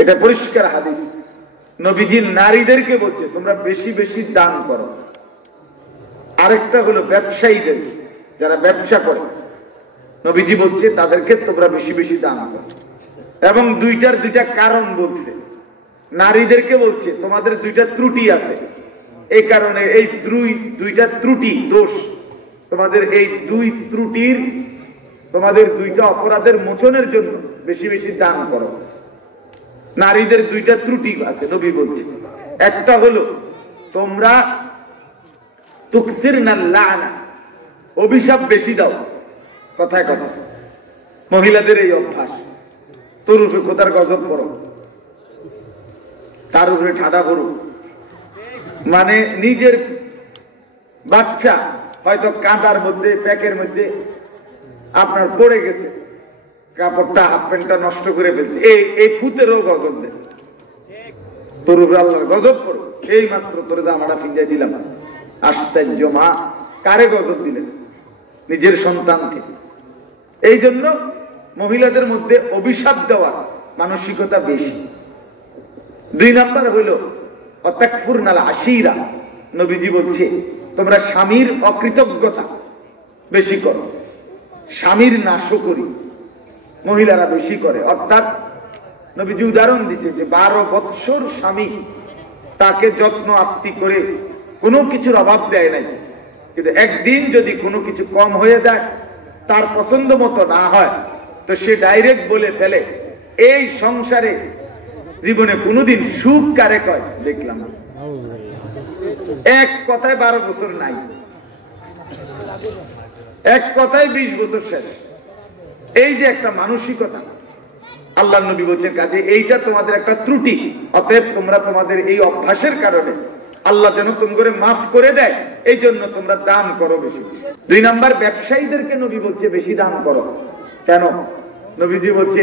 এটা পরিষ্কার হাদিস। নবীজি নারীদেরকে বলছে তোমরা বেশি বেশি দান করো। আরেকটা হলো ব্যবসায়ীদের, যারা ব্যবসা করে, নবীজি বলছে তাদেরকে তোমরা বেশি বেশি দান করো। এবং দুইটা কারণ বলছে। নারীদেরকে বলছে তোমাদের দুইটা ত্রুটি আছে, এই কারণে এই দুইটা ত্রুটি দোষ, তোমাদের এই দুই ত্রুটির, তোমাদের দুইটা অপরাধের মোচনের জন্য বেশি বেশি দান করো। নারীদের দুইটা ত্রুটি আছে নবী বলছে। একটা হলো তোমরা তুকসিরনা লানা, অভিশাপ বেশি দাও। কথায় কথা মহিলাদের এই অভ্যাস, তোর উপরে কোথার গজব করো, তার উপরে ঠাডা করো। মানে নিজের বাচ্চা হয়তো কাঁদার মধ্যে, প্যাকের মধ্যে আপনার পড়ে গেছে, কাপড়টা হাফ প্যান্টটা নষ্ট করে ফেলছে, এই ফুতেরও গজব দেয়। তোর উপরে আল্লাহর গজব করো, এই মাত্র তোর জামাটা ফিঙ্গাই দিলাম। আশ্চর্য মা, কারে গজব দিলেন? নিজের সন্তানকে। এই জন্য মহিলাদের মধ্যে অভিশাপ দেওয়ার মানসিকতা বেশি। 2 নাম্বার হইল অতাকফুরনাল আশিরা, নবীজি বলছে তোমরা স্বামীর অকৃতজ্ঞতা বেশি করো। স্বামীর নাশকরি মহিলারা বেশি করে। অর্থাৎ নবীজি উদাহরণ দিচ্ছে যে 12 বৎসর স্বামী তাকে যত্ন আত্তি করে কোনো কিছুর অভাব দেয় নাই, কিন্তু একদিন যদি কোনো কিছু কম হয়ে যায়, তার পছন্দ মতো না হয়, তো সে ডাইরেক্ট বলে ফেলে এই সংসারে জীবনে কোনোদিন সুখ কারে কয় দেখলাম। এক কথায় 12 বছর নাই, এক কথায় 20 বছর শেষ। এই যে একটা মানসিকতা, আল্লাহ নবী বলছেন কাজে এইটা তোমাদের একটা ত্রুটি। অতএব তোমরা তোমাদের এই অভ্যাসের কারণে আল্লাহ যেন তোমাদের মাফ করে দেয়, এই জন্য তোমরা দান করো বেশি। 2 নাম্বার ব্যবসায়ীদেরকে নবী বলছে বেশি দান করো। কেন? নবীজি বলছে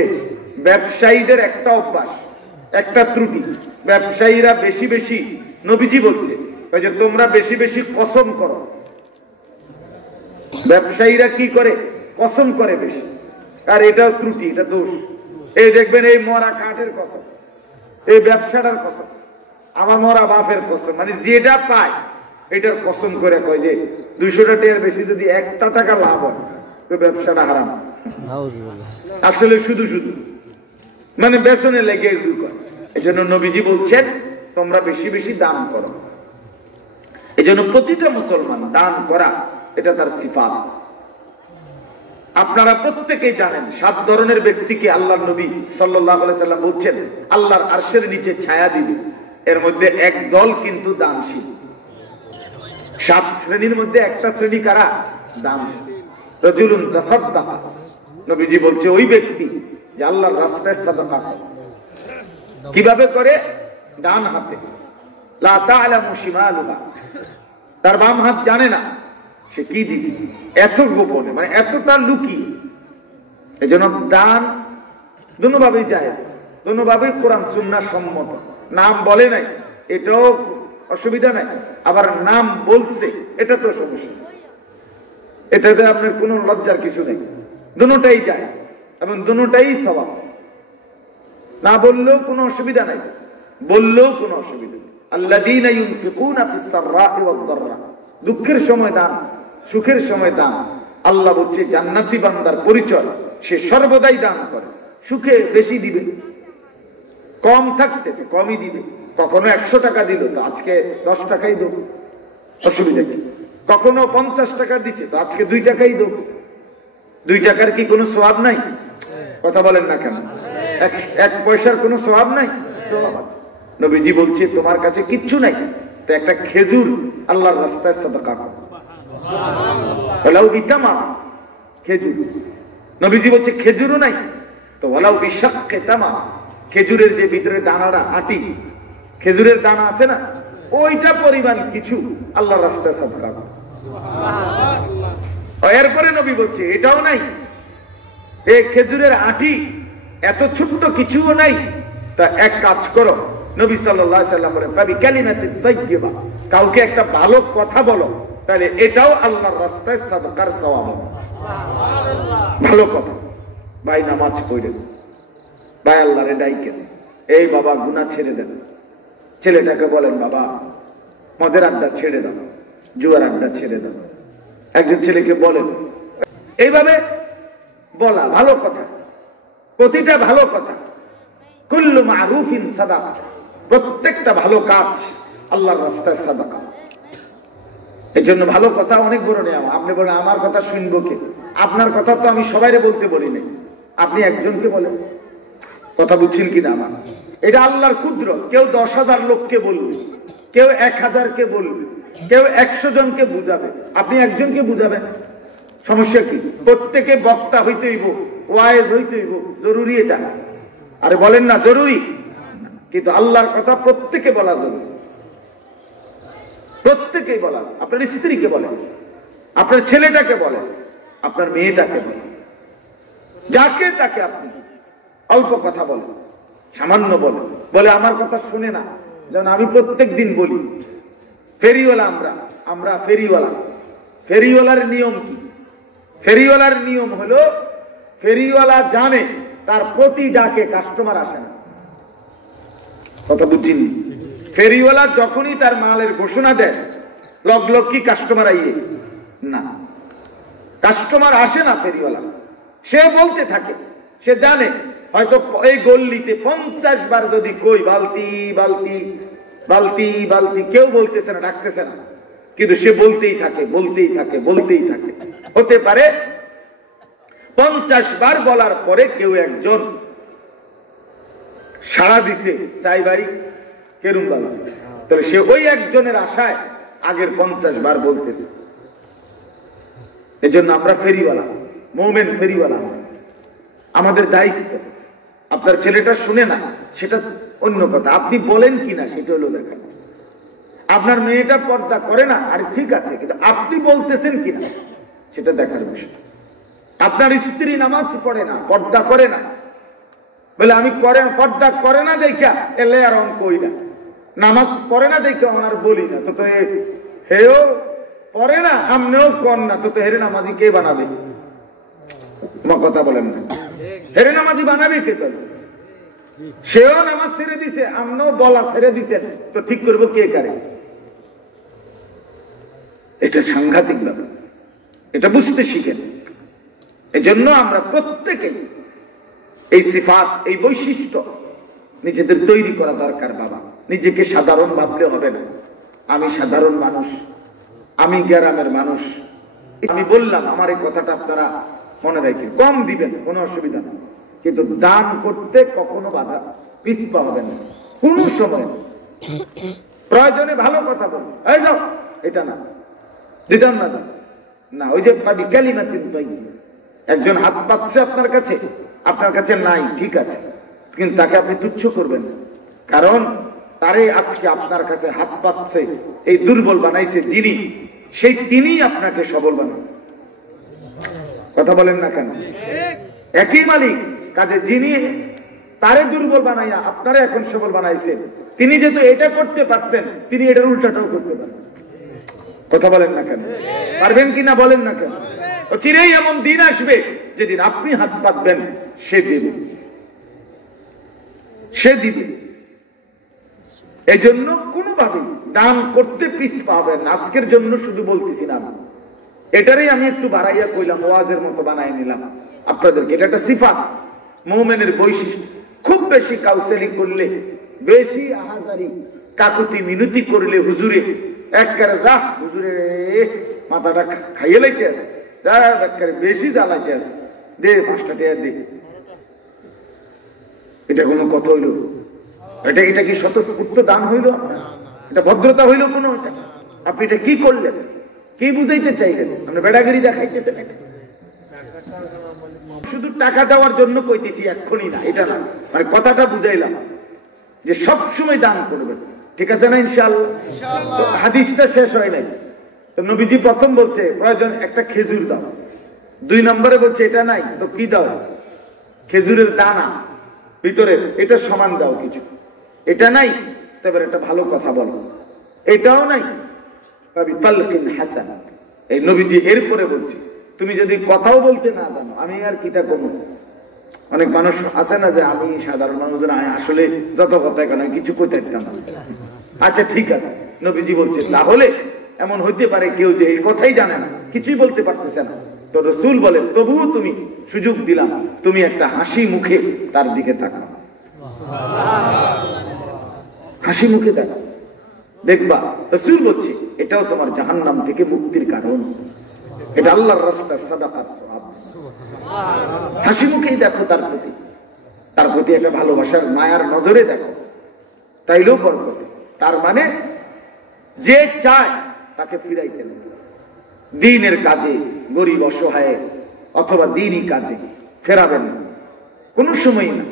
ব্যবসায়ীদের একটা অভ্যাস, একটা ত্রুটি, ব্যবসায়ীরা বেশি বেশি, নবীজি বলছে যে তোমরা বেশি বেশি কসম করো। ব্যবসায়ীরা কি করে? কসম করে বেশি। আর এটাও ত্রুটি, এটা দোষ। এই দেখবেন এই মরা কাঠের কসম, এই ব্যবসাটার কসম, আমার মরা বাপের কসম, মানে যেটা পায় এটার কসম করে কয় যে 200 টাকার বেশি যদি 1 টাকা লাভ হয় তো ব্যবসাটা হারাম। আসলে শুধু শুধু মানে বেতনে লেগে এগুলো করে। এই জন্য নবীজি বলছেন তোমরা বেশি বেশি দান করো। এই জন্য প্রতিটা মুসলমান দান করা এটা তার সিফাত। আপনারা প্রত্যেকেই জানেন 7 ধরনের ব্যক্তিকে আল্লাহর নবী সাল্লাল্লাহু আলাইহি সাল্লাম বলছেন আল্লাহর আরশের নিচে ছায়া দিবে। এর মধ্যে এক দল কিন্তু দানশীল। 7 শ্রেণীর মধ্যে একটা শ্রেণী কারা? দানশীল। রাজুলুন তাসাদ্দাকা, নবীজি বলছে ওই ব্যক্তি যে আল্লাহর রাস্তায় সাদাকা করে। কিভাবে করে? ডান হাতে। লা তা'লামু শিমালুহা, তার বাম হাত জানে না সে কি দিছে, এত গোপনে, মানে এতটা লুকিয়ে। এজন্য দান দুনোভাবেই জায়েজ, দুনোভাবেই কোরআন সুন্নাহ সম্মত। নাম বলে নাই এটাও অসুবিধা নাই, আবার নাম বলছে এটা তো সমস্যা, এটাতে আপনার কোনো লজ্জার কিছু নেই। দুটোটাই জায়েজ এবং দুটোটাই সওয়াব। না বললেও কোনো অসুবিধা নাই, বললেও কোনো অসুবিধা নেই। আল্লাযীনা ইউনফিকুনা ফিস সাররা'i ওয়াদ দাররা, দুঃখের সময় দান, সুখের সময় দান। আল্লাহ বলছে জান্নাতি বান্দার পরিচয় সে সর্বদাই দান করে। সুখে বেশি দিবে, কম থাকতে তো কমই দিবে। কখনো 100 টাকা দিল তো আজকে 10 টাকাই দেব, অসুবিধা কি? কখনো 50 টাকা দিছে তো আজকে 2 টাকাই দেব। 2 টাকার কি কোনো সওয়াব নাই? কথা বলেন না কেন? এক পয়সার কোনো সওয়াব নাই? সওয়াব আছে। নবীজি বলছে তোমার কাছে কিচ্ছু নাই তো একটা খেজুর আল্লাহর রাস্তায় সাদাকা করো। ওয়ালাউ বিতামা, খেজুর। নবীজি বলছে খেজুরও নাই তো ওয়ালাউ বিশাক্কি তামা, খেজুরের যে ভিতরে দানাটা আটি, খেজুরের দানা আছে না, ওইটা পরিমাণ কিছু আল্লাহর রাস্তায় সাদকা করো। এরপরে নবী বলছে এটাও নাই, এই খেজুরের আটি এত ছোট্ট কিছুও নাই, তা এক কাজ করো, নবী সাল্লাল্লাহু আলাইহি সাল্লাম বলেন ফাবি কালিমাতিন তাইয়্যিবা, কাউকে একটা ভালো কথা বলো, তাহলে এটাও আল্লাহর রাস্তায় সাদকার সওয়াব হবে। ভালো কথা, ভাই নামাজ পড়েন, ভাই আল্লাহরে ডাইকেন, এই বাবা গুনাহ ছেড়ে দেন। ছেলেটাকে বলেন বাবা মদের আড্ডা ছেড়ে দাও, জুয়ার আড্ডা ছেড়ে দাও। একজন ছেলেকে বলেন, এইভাবে বলা ভালো কথা, প্রতিটা ভালো কথা। কুল্লু মারুফিন সাদাকা, প্রত্যেকটা ভালো কাজ আল্লাহর রাস্তায় সাদাকা। এই জন্য ভালো কথা অনেক বড় নেওয়া। আপনি বলেন আমার কথা শুনবো কে? আপনার কথা তো আমি সবাইরে বলতে বলি নাই, আপনি একজনকে বলেন। কথা বুঝছেন কিনা আমার? এটা আল্লাহর কুদরত। কেউ 10,000 লোককে বলবে, কেউ 1000কে বলবে, কেউ 100 জনকে বুঝাবে, আপনি একজনকে বুঝাবেন, সমস্যা কি? প্রত্যেকে বক্তা হইতে হইব, ওয়াইজ হইতে হইব, জরুরি এটা? আরে বলেন না জরুরি, কিন্তু আল্লাহর কথা প্রত্যেকে বলা জরুরি, প্রত্যেকেই বলা। আপনার স্ত্রীকে বলেন, আপনার ছেলেটাকে বলেন, আপনার মেয়েটাকে বলেন, যাকে তাকে আপনি অল্প কথা বলেন, সামান্য বলেন। বলে আমার কথা শুনে না, যেমন আমি প্রত্যেক দিন বলি ফেরিওয়ালা, আমরা ফেরিওয়ালা। ফেরিওয়ালার নিয়ম কি? ফেরিওয়ালার নিয়ম হলো ফেরিওয়ালা জানে তার প্রতি ডাকে কাস্টমার আসে না। কথা বুঝছেন? ফেরিওয়ালা যখনই তার মালের ঘোষণা দেয় লগ লগ কি কাস্টমার আইয়ে না, কাস্টমার আসে না। ফেরিওয়ালা সে বলতে থাকে, সে জানে হয়তো এই গল্লিতে 50 বার যদি কই বালতি বালতি বালতি বালতি, কেউ বলতেছে না, ডাকতেছে না, কিন্তু সে বলতেই থাকে, বলতেই থাকে, বলতেই থাকে। হতে পারে 50 বার বলার পরে কেউ একজন সাড়া দিছে, চাই ভাই কেরুম বালতি, তাহলে সে ওই একজনের আশায় আগের 50 বার বলতেছে। এজন্য আমরা ফেরিওয়ালা, মোমেন ফেরিওয়ালা। আমাদের দায়িত্ব। আপনার ছেলেটা শুনে না সেটা অন্য কথা, আপনি বলেন কিনা সেটা হলো দেখান। আপনার মেয়েটা পর্দা করে না, আরে ঠিক আছে, কিন্তু আপনি বলতেছেন কিনা সেটা দেখার বিষয়। আপনার স্ত্রী নামাজ পড়ে না, পর্দা করে না, বলে আমি পর্দা করে না দেখা এলে আর অঙ্ক কই না, নামাজ পড়ে না দেখে ওনার বলি না, তো হেও পড়ে না আমনেও কর না, তো হেরে নামাজি কে বানাবে? তোমার কথা বলেন না, হেরে নামাজি বানাবে কে? তো সেও নামাজ ছেড়ে দিছে, আমনেও বলা ছেড়ে দিছেন, তো ঠিক করবো কে কারে? এটা সাংঘাতিক ব্যাপার, এটা বুঝতে শিখেন। এজন্য আমরা প্রত্যেকে এই সিফাত, এই বৈশিষ্ট্য নিজেদের তৈরি করা দরকার। বাবা নিজেকে সাধারণ ভাবলে হবে না। আমি সাধারণ মানুষ, আমি গ্রামের মানুষ। আমি বললাম আমার এই কথাটা আপনারা মনে রাখেন, কম দিবেন কোনো অসুবিধা নেই, কিন্তু দান করতে কখনো বাধা পিছপা হবে না, কোনো সময়। প্রয়োজনে ভালো কথা বলুন, এই যাও এটা না দিতাম না, না ওই যে পাবি কালিমাতিন তাইয়্যিবা। একজন হাত পাচ্ছে আপনার কাছে নাই, ঠিক আছে, কিন্তু তাকে আপনি তুচ্ছ করবেন না, কারণ তারে আজকে আপনার কাছে হাত পাচ্ছে এই দুর্বল বানাইছে যিনি, সেই তিনিই আপনাকে সবল বানাইছে। কথা বলেন না কেন? একই মালিক, কাজে যিনি তারে দুর্বল বানাইয়া আপনারা এখন সবল বানাইছে, তিনি যেহেতু এটা করতে পারছেন, তিনি এটার উল্টাটাও করতে পারেন। কথা বলেন না কেন? পারবেন কিনা বলেন না কেন? চিরেই এমন দিন আসবে যেদিন আপনি হাত পাতবেন, সে দেবে, সে দিবে। এই জন্য কোনোভাবেই দান করতে পিছপা হবেন না। আজকের জন্য শুধু বলতেছি না, এটারই আমি একটু বাড়াইয়া কইলাম, ওয়াজের মতো বানাই নিলাম আপনাদেরকে। এটা একটা সিফাত, মুমিনের বৈশিষ্ট্য। খুব বেশি কাউসালি করলে, বেশি আহাজারি কাকুতি মিনতি করলে হুজুরে একবারে যা, হুজুরে মাথাটা খাইয়ে লাইতে আছে, যা একবারে বেশি জ্বালাইতে আছে, দে 5টা টাকা দে, এটা কোনো কথা হইল? এটা কি স্বতঃস্ফূর্ত দান হইল? এটা ভদ্রতা হইল কোনো? এটা আপনি এটা কি করলেন? কি বুঝাইতে চাইলেন? আপনি বেড়াগিরি দেখাইতেছেন। এটা শুধু টাকা দেওয়ার জন্য কইতেছি এক্ষুনি না, এটা না, মানে কথাটা বুঝাইলাম যে সব সময় দান করবেন, ঠিক আছে না? ইনশাআল্লাহ। হাদিসটা শেষ হয় নাই। নবীজি প্রথম বলছে প্রয়োজন একটা খেজুর দাও, 2 নম্বরে বলছে এটা নাই তো কি দাও? খেজুরের দানা ভিতরের, এটা সমান দাও কিছু। এটা নাই তবে একটা ভালো কথা বলো, এটাও নাই তবে তালকিন হাসান। এই নবীজি এরপরে বলছে তুমি যদি কথাও বলতে না জানো, আমি আর কিতা করব? অনেক মানুষ আছে না যে আমি সাধারণ মানুষ আসলে যত কথা কেন কিছু কইতে পারতাম না। আচ্ছা ঠিক আছে, নবীজি বলছে তাহলে এমন হইতে পারে কেউ যে এই কথাই জানে না, কিছুই বলতে পারতেছে না, তো রাসূল বলেন তবুও তুমি সুযোগ দিলাম, তুমি একটা হাসি মুখে তার দিকে তাকাও, হাসি মুখে তাকাও, দেখবা রাসূল বলছে এটাও তোমার জাহান্নাম থেকে মুক্তির কারণ, এটা আল্লাহর রাস্তায় সাদাকার সওয়াব। হাসি মুখেই দেখো তার প্রতি একটা ভালোবাসার মায়ার নজরে দেখো, তাইলেও বরকত। তার মানে যে চায় তাকে ফিরাইতে না, দ্বীনের কাজে, গরিব অসহায় অথবা দ্বীনি কাজে ফেরাবেন না কোনো সময় না।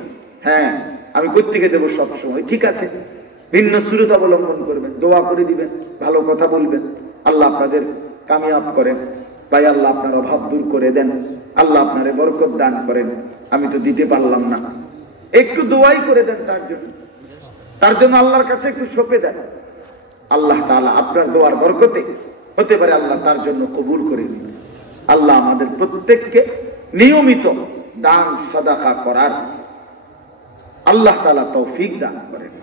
হ্যাঁ আমি কোত্থেকে দেবো সব সময়, ঠিক আছে, ভিন্ন সুরত অবলম্বন করবেন, দোয়া করে দিবেন, ভালো কথা বলবেন, আল্লাহ আপনাদের কামিয়াব করেন, ভাই আল্লাহ আপনার অভাব দূর করে দেন, আল্লাহ আপনারে বরকত দান করেন, আমি তো দিতে পারলাম না, একটু দোয়াই করে দেন তার জন্য আল্লাহর কাছে একটু সঁপে দেন, আল্লাহ তাআলা আপনার দোয়ার বরকতে হতে পারে আল্লাহ তার জন্য কবুল করে নিন। আল্লাহ আমাদের প্রত্যেককে নিয়মিত দান সাদাকা করার আল্লাহ তাআলা তৌফিক দান করেন।